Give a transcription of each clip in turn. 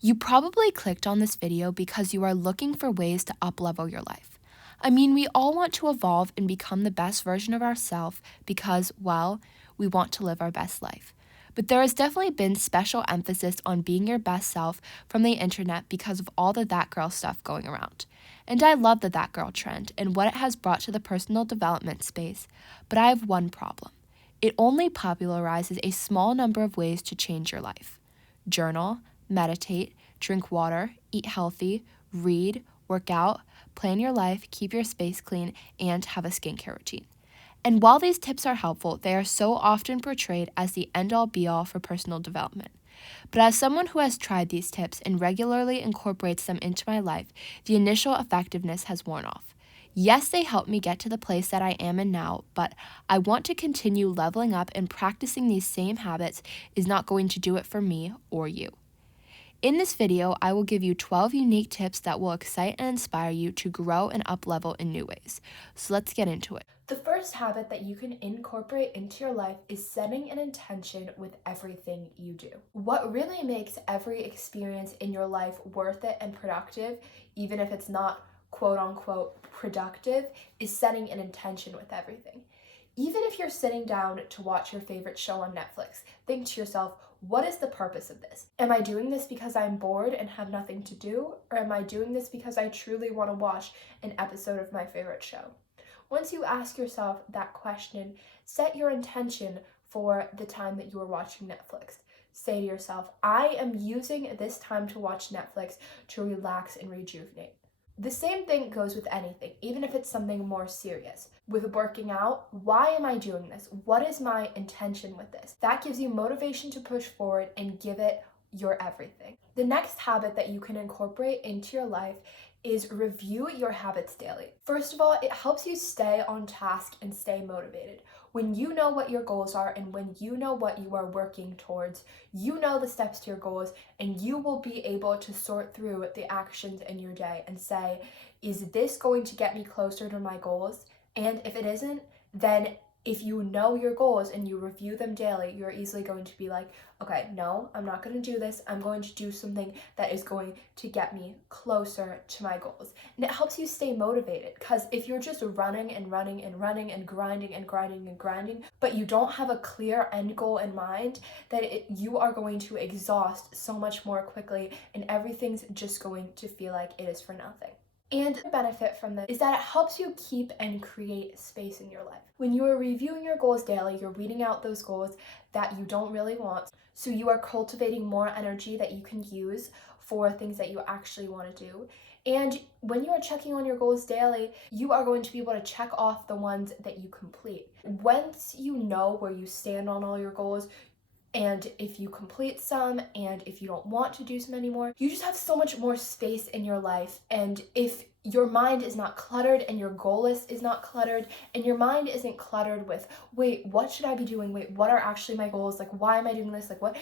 You probably clicked on this video because you are looking for ways to uplevel your life. I mean, we all want to evolve and become the best version of ourselves because, well, we want to live our best life. But there has definitely been special emphasis on being your best self from the internet because of all the that girl stuff going around. And I love the that girl trend and what it has brought to the personal development space, but I have one problem. It only popularizes a small number of ways to change your life. Journal, meditate, drink water, eat healthy, read, work out, plan your life, keep your space clean, and have a skincare routine. And while these tips are helpful, they are so often portrayed as the end-all be-all for personal development. But as someone who has tried these tips and regularly incorporates them into my life, the initial effectiveness has worn off. Yes, they helped me get to the place that I am in now, but I want to continue leveling up, and practicing these same habits is not going to do it for me or you. In this video, I will give you 12 unique tips that will excite and inspire you to grow and up-level in new ways. So let's get into it. The first habit that you can incorporate into your life is setting an intention with everything you do. What really makes every experience in your life worth it and productive, even if it's not quote-unquote productive, is setting an intention with everything. Even if you're sitting down to watch your favorite show on Netflix, think to yourself, what is the purpose of this? Am I doing this because I'm bored and have nothing to do? Or am I doing this because I truly want to watch an episode of my favorite show? Once you ask yourself that question, set your intention for the time that you are watching Netflix. Say to yourself, I am using this time to watch Netflix to relax and rejuvenate. The same thing goes with anything, even if it's something more serious. With working out, why am I doing this? What is my intention with this? That gives you motivation to push forward and give it your everything. The next habit that you can incorporate into your life is review your habits daily. First of all, it helps you stay on task and stay motivated. When you know what your goals are and when you know what you are working towards, you know the steps to your goals, and you will be able to sort through the actions in your day and say, is this going to get me closer to my goals? And if it isn't, then if you know your goals and you review them daily, you're easily going to be like, okay, no, I'm not going to do this. I'm going to do something that is going to get me closer to my goals. And it helps you stay motivated, because if you're just running and running and running and grinding and grinding and grinding, but you don't have a clear end goal in mind, then you are going to exhaust so much more quickly, and everything's just going to feel like it is for nothing. And the benefit from this is that it helps you keep and create space in your life. When you are reviewing your goals daily, you're weeding out those goals that you don't really want. So you are cultivating more energy that you can use for things that you actually want to do. And when you are checking on your goals daily, you are going to be able to check off the ones that you complete. Once you know where you stand on all your goals, and if you complete some, and if you don't want to do some anymore, you just have so much more space in your life. And if your mind is not cluttered and your goal list is not cluttered and your mind isn't cluttered with, wait, what should I be doing? Wait, what are actually my goals? Like, why am I doing this? Like, what?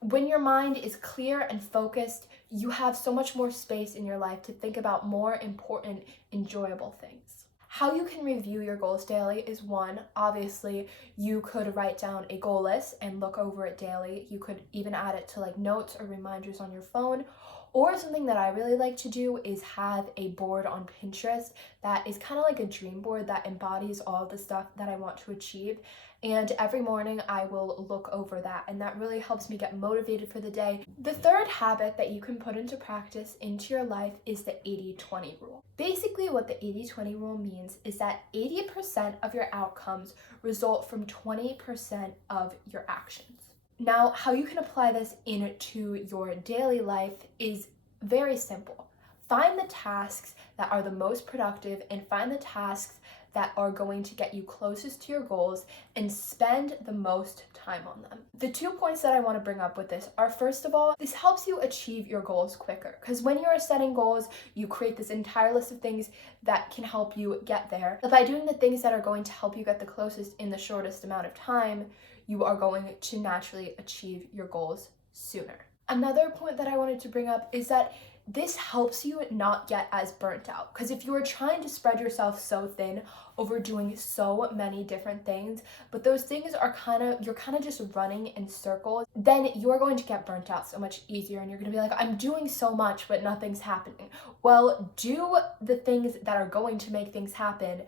When your mind is clear and focused, you have so much more space in your life to think about more important, enjoyable things. How you can review your goals daily is one, obviously you could write down a goal list and look over it daily. You could even add it to like notes or reminders on your phone. Or something that I really like to do is have a board on Pinterest that is kind of like a dream board that embodies all the stuff that I want to achieve. And every morning I will look over that, and that really helps me get motivated for the day. The third habit that you can put into practice into your life is the 80-20 rule. Basically what the 80-20 rule means is that 80% of your outcomes result from 20% of your actions. Now, how you can apply this into your daily life is very simple. Find the tasks that are the most productive and find the tasks that are going to get you closest to your goals and spend the most time on them. The 2 points that I want to bring up with this are, first of all, this helps you achieve your goals quicker, because when you are setting goals, you create this entire list of things that can help you get there. But by doing the things that are going to help you get the closest in the shortest amount of time, you are going to naturally achieve your goals sooner. Another point that I wanted to bring up is that this helps you not get as burnt out. Because if you are trying to spread yourself so thin over doing so many different things, but those things are you're kind of just running in circles, then you're going to get burnt out so much easier, and you're going to be like, I'm doing so much, but nothing's happening. Well, do the things that are going to make things happen,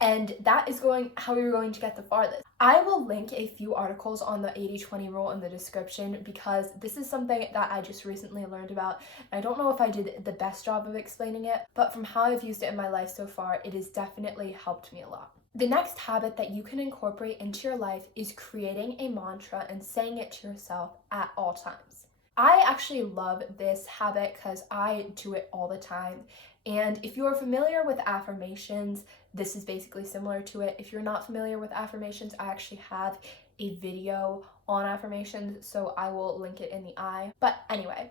and that is how you're going to get the farthest. I will link a few articles on the 80-20 rule in the description, because this is something that I just recently learned about. I don't know if I did the best job of explaining it, but from how I've used it in my life so far, it has definitely helped me a lot. The next habit that you can incorporate into your life is creating a mantra and saying it to yourself at all times. I actually love this habit because I do it all the time. And if you are familiar with affirmations, this is basically similar to it. If you're not familiar with affirmations, I actually have a video on affirmations, so I will link it in the eye. But anyway,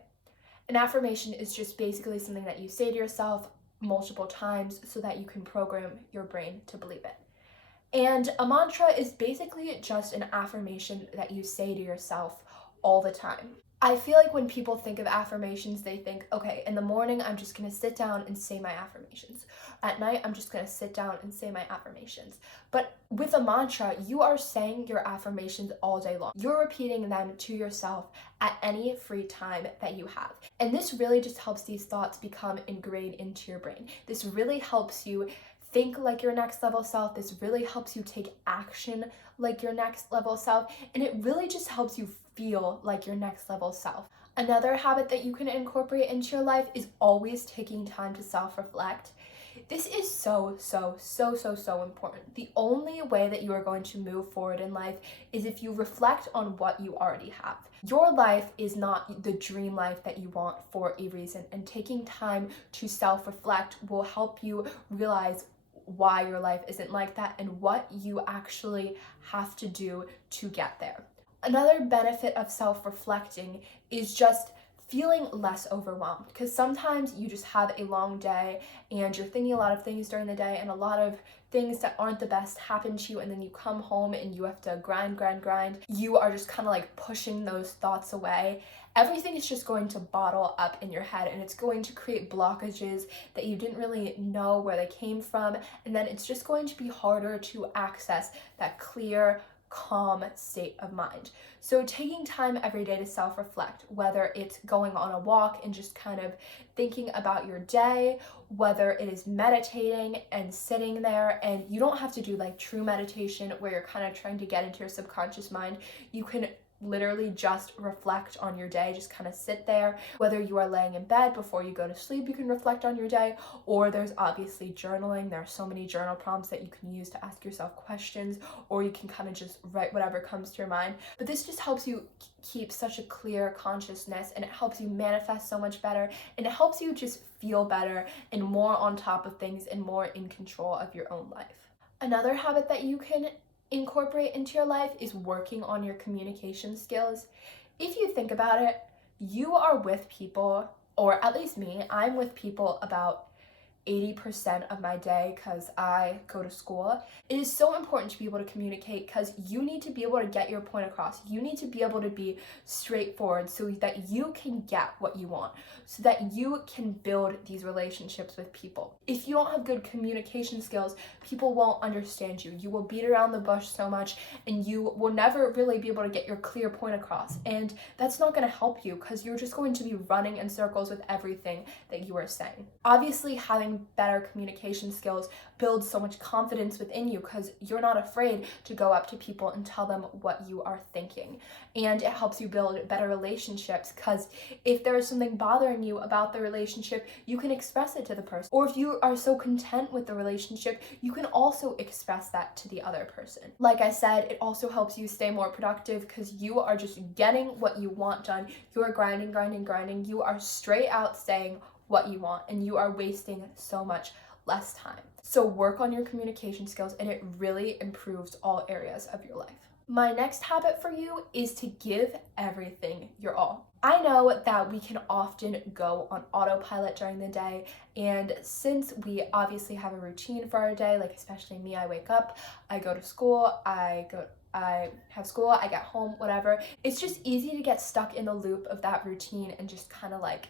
an affirmation is just basically something that you say to yourself multiple times so that you can program your brain to believe it. And a mantra is basically just an affirmation that you say to yourself all the time. I feel like when people think of affirmations, they think, okay, in the morning, I'm just going to sit down and say my affirmations. At night, I'm just going to sit down and say my affirmations. But with a mantra, you are saying your affirmations all day long. You're repeating them to yourself at any free time that you have. And this really just helps these thoughts become ingrained into your brain. This really helps you think like your next level self. This really helps you take action like your next level self. And it really just helps you feel like your next level self. Another habit that you can incorporate into your life is always taking time to self-reflect. This is so important. The only way that you are going to move forward in life is if you reflect on what you already have. Your life is not the dream life that you want for a reason, and taking time to self-reflect will help you realize why your life isn't like that and what you actually have to do to get there. Another benefit of self-reflecting is just feeling less overwhelmed, because sometimes you just have a long day and you're thinking a lot of things during the day, and a lot of things that aren't the best happen to you, and then you come home and you have to grind. You are just kind of like pushing those thoughts away. Everything is just going to bottle up in your head, and it's going to create blockages that you didn't really know where they came from, and then it's just going to be harder to access that clear, calm state of mind. So taking time every day to self-reflect, whether it's going on a walk and just kind of thinking about your day, whether it is meditating and sitting there, and you don't have to do like true meditation where you're kind of trying to get into your subconscious mind. You can literally just reflect on your day, just kind of sit there. Whether you are laying in bed before you go to sleep, you can reflect on your day, or there's obviously journaling. There are so many journal prompts that you can use to ask yourself questions, or you can kind of just write whatever comes to your mind. But this just helps you keep such a clear consciousness, and it helps you manifest so much better, and it helps you just feel better and more on top of things and more in control of your own life. Another habit that you can incorporate into your life is working on your communication skills. If you think about it, you are with people, or at least me, I'm with people about 80% of my day because I go to school. It is so important to be able to communicate, because you need to be able to get your point across. You need to be able to be straightforward so that you can get what you want, so that you can build these relationships with people. If you don't have good communication skills, people won't understand you. You will beat around the bush so much, and you will never really be able to get your clear point across. And that's not going to help you, because you're just going to be running in circles with everything that you are saying. Obviously, having better communication skills builds so much confidence within you, because you're not afraid to go up to people and tell them what you are thinking. And it helps you build better relationships, because if there is something bothering you about the relationship, you can express it to the person. Or if you are so content with the relationship, you can also express that to the other person. Like I said, it also helps you stay more productive, because you are just getting what you want done. You are grinding. You are straight out saying what you want, and you are wasting so much less time. So work on your communication skills, and it really improves all areas of your life. My next habit for you is to give everything your all. I know that we can often go on autopilot during the day, and since we obviously have a routine for our day, like especially me, I wake up, I go to school, I have school, I get home, whatever. It's just easy to get stuck in the loop of that routine and just kind of like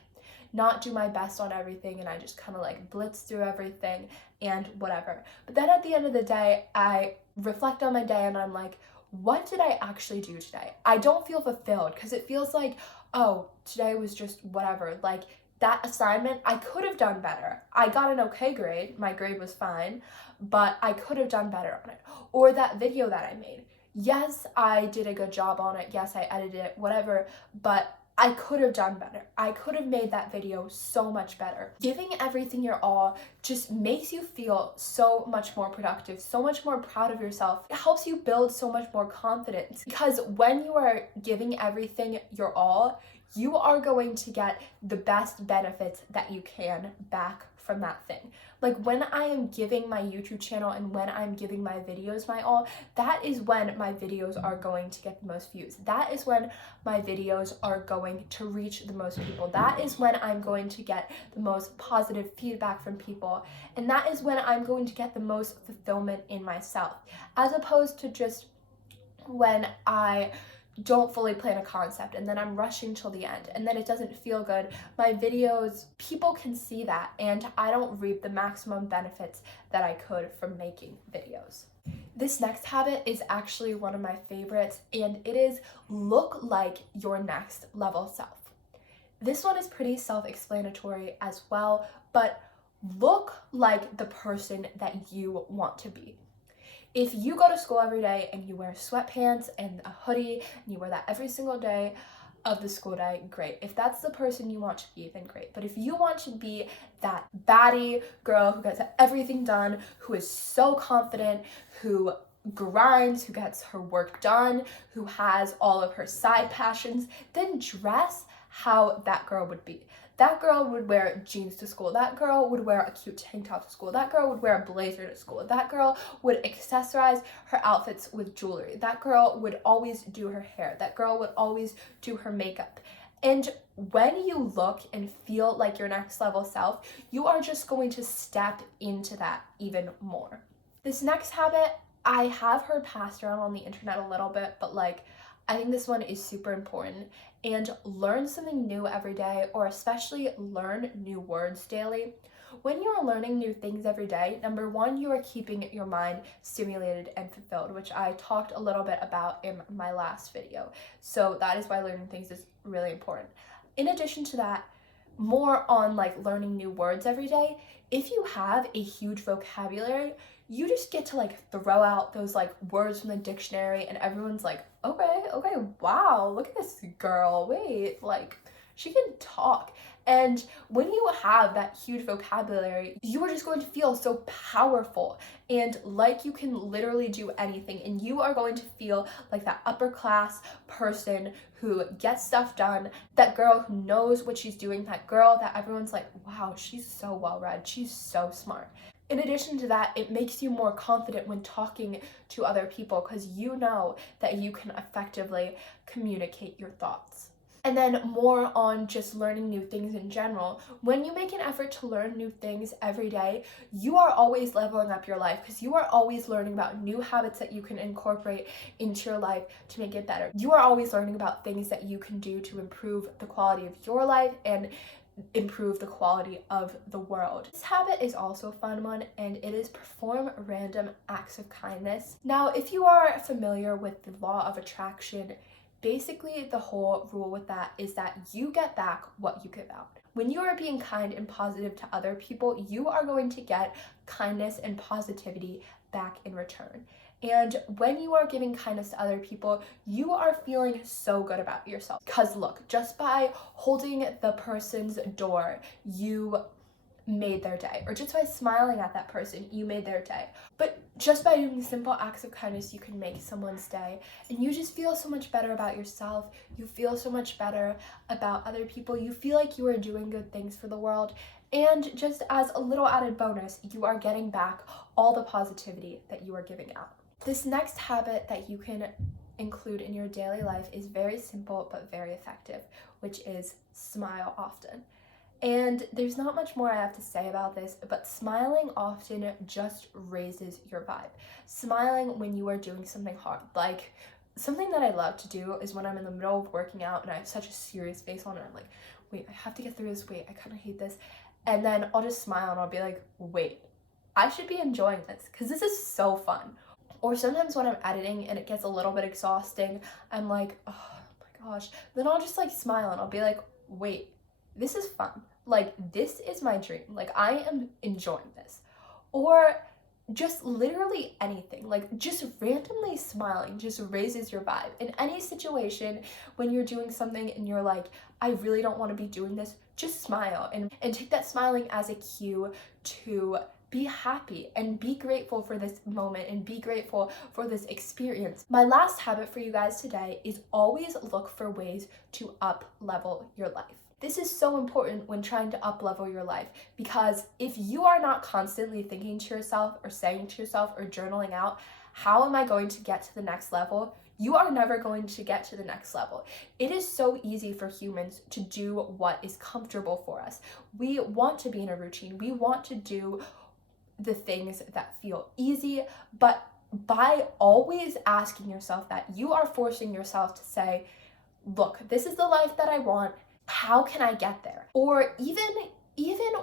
not do my best on everything, and I just kind of like blitz through everything and whatever. But then at the end of the day, I reflect on my day and I'm like, what did I actually do today? I don't feel fulfilled because it feels like, oh, today was just whatever. Like that assignment, I could have done better. I got an okay grade. My grade was fine, but I could have done better on it. Or that video that I made. Yes, I did a good job on it. Yes, I edited it, whatever, but I could have done better. I could have made that video so much better. Giving everything your all just makes you feel so much more productive, so much more proud of yourself. It helps you build so much more confidence because when you are giving everything your all, you are going to get the best benefits that you can back from that thing. Like when I am giving my YouTube channel and when I'm giving my videos my all, that is when my videos are going to get the most views. That is when my videos are going to reach the most people. That is when I'm going to get the most positive feedback from people. And that is when I'm going to get the most fulfillment in myself, as opposed to just when I don't fully plan a concept and then I'm rushing till the end and then it doesn't feel good. My videos, people can see that and I don't reap the maximum benefits that I could from making videos. This next habit is actually one of my favorites, and it is look like your next level self. This one is pretty self-explanatory as well, but look like the person that you want to be. If you go to school every day and you wear sweatpants and a hoodie and you wear that every single day of the school day, great. If that's the person you want to be, then great. But if you want to be that baddie girl who gets everything done, who is so confident, who grinds, who gets her work done, who has all of her side passions, then dress how that girl would be. That girl would wear jeans to school. That girl would wear a cute tank top to school. That girl would wear a blazer to school. That girl would accessorize her outfits with jewelry. That girl would always do her hair. That girl would always do her makeup. And when you look and feel like your next level self, you are just going to step into that even more. This next habit, I have heard passed around on the internet a little bit, but like, I think this one is super important. And learn something new every day, or especially learn new words daily. When you are learning new things every day, number one, you are keeping your mind stimulated and fulfilled, which I talked a little bit about in my last video. So that is why learning things is really important. In addition to that, more on like learning new words every day, if you have a huge vocabulary, you just get to like throw out those like words from the dictionary and everyone's like, okay, wow, look at this girl, wait, like she can talk. And when you have that huge vocabulary, you are just going to feel so powerful and like you can literally do anything, and you are going to feel like that upper class person who gets stuff done, that girl who knows what she's doing, that girl that everyone's like, wow, she's so well read, she's so smart. In addition to that, it makes you more confident when talking to other people because you know that you can effectively communicate your thoughts. And then more on just learning new things in general. When you make an effort to learn new things every day, you are always leveling up your life because you are always learning about new habits that you can incorporate into your life to make it better. You are always learning about things that you can do to improve the quality of your life and improve the quality of the world. This habit is also a fun one, and it is perform random acts of kindness. Now, if you are familiar with the law of attraction, basically the whole rule with that is that you get back what you give out. When you are being kind and positive to other people, you are going to get kindness and positivity back in return. And when you are giving kindness to other people, you are feeling so good about yourself. Because look, just by holding the person's door, you made their day. Or just by smiling at that person, you made their day. But just by doing simple acts of kindness, you can make someone's day. And you just feel so much better about yourself. You feel so much better about other people. You feel like you are doing good things for the world. And just as a little added bonus, you are getting back all the positivity that you are giving out. This next habit that you can include in your daily life is very simple but very effective, which is smile often. And there's not much more I have to say about this, but smiling often just raises your vibe. Smiling when you are doing something hard, like something that I love to do is when I'm in the middle of working out and I have such a serious face on and I'm like, wait, I have to get through this, wait, I kind of hate this. And then I'll just smile and I'll be like, wait, I should be enjoying this because this is so fun. Or sometimes when I'm editing and it gets a little bit exhausting, I'm like, oh my gosh. Then I'll just like smile and I'll be like, wait, this is fun. Like, this is my dream. Like, I am enjoying this. Or just literally anything, like just randomly smiling just raises your vibe. In any situation, when you're doing something and you're like, I really don't want to be doing this, just smile and take that smiling as a cue to be happy and be grateful for this moment and be grateful for this experience. My last habit for you guys today is always look for ways to up level your life. This is so important when trying to up-level your life, because if you are not constantly thinking to yourself or saying to yourself or journaling out, how am I going to get to the next level? You are never going to get to the next level. It is so easy for humans to do what is comfortable for us. We want to be in a routine. We want to do the things that feel easy, but by always asking yourself that, you are forcing yourself to say, look, this is the life that I want. How can I get there? Or even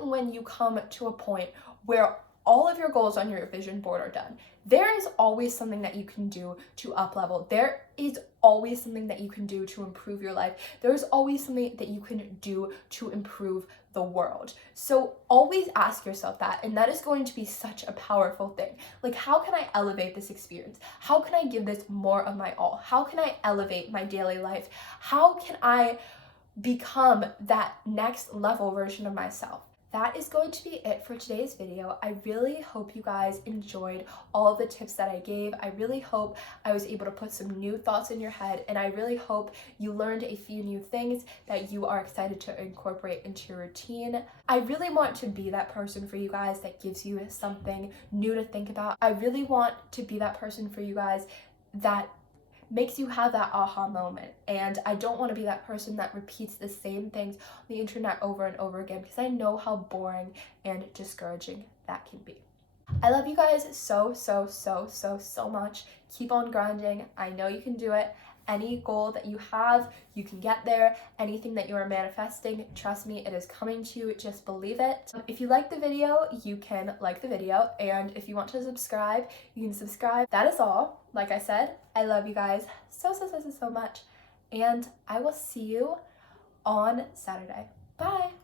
when you come to a point where all of your goals on your vision board are done, there is always something that you can do to up level. There is always something that you can do to improve your life. There is always something that you can do to improve the world. So always ask yourself that, and that is going to be such a powerful thing. Like, how can I elevate this experience? How can I give this more of my all? How can I elevate my daily life? How can I become that next level version of myself? That is going to be it for today's video. I really hope you guys enjoyed all of the tips that I gave. I really hope I was able to put some new thoughts in your head, and I really hope you learned a few new things that you are excited to incorporate into your routine. I really want to be that person for you guys that gives you something new to think about. I really want to be that person for you guys that makes you have that aha moment. And I don't want to be that person that repeats the same things on the internet over and over again, because I know how boring and discouraging that can be. I love you guys so much. Keep on grinding. I know you can do it. Any goal that you have, you can get there. Anything that you are manifesting, trust me, it is coming to you. Just believe it. If you like the video, you can like the video. And if you want to subscribe, you can subscribe. That is all. Like I said, I love you guys so much. And I will see you on Saturday. Bye.